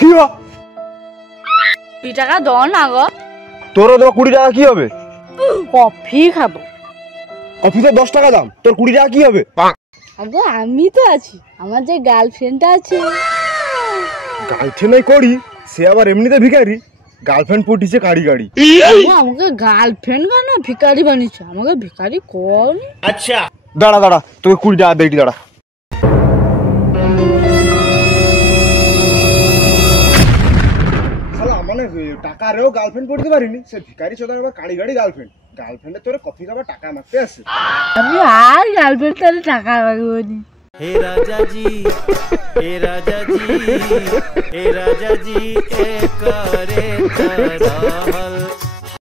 কি গো? 20 টাকা দাও না গো। তোর 20 টাকা কি হবে? কফি খাবো। কফি তো 10 টাকা দাম, তোর 20 টাকা কি হবে? আগো আমি তো আছি, আমার যে গার্লফ্রেন্ডটা আছে। গার্লফ্রেন্ড নাই করি, সে আবার এমনিতে ভিখারি। গার্লফ্রেন্ড পটিছে কাড়ি গাড়ি। আমাকে গার্লফ্রেন্ড কেন ভিখারি বানিয়েছে? আমাকে ভিখারি কর। আচ্ছা দাঁড়া দাঁড়া, তোকে 20 টাকা দেই, দাঁড়া। শালা মানে টাকা রেও গার্লফ্রেন্ড পড়তে পারিনি, সে ভিখারি চোদা আবার কাড়ি গাড়ি গার্লফ্রেন্ড। গার্লফ্রেন্ডে তোরে কফি খাবার টাকা মাগতে আসে। আমি আর গার্লফ্রেন্ড তাহলে টাকা মাগবো নি। हे राजा जी, हे राजा जी, हे राजा जी, एक करे तरहल।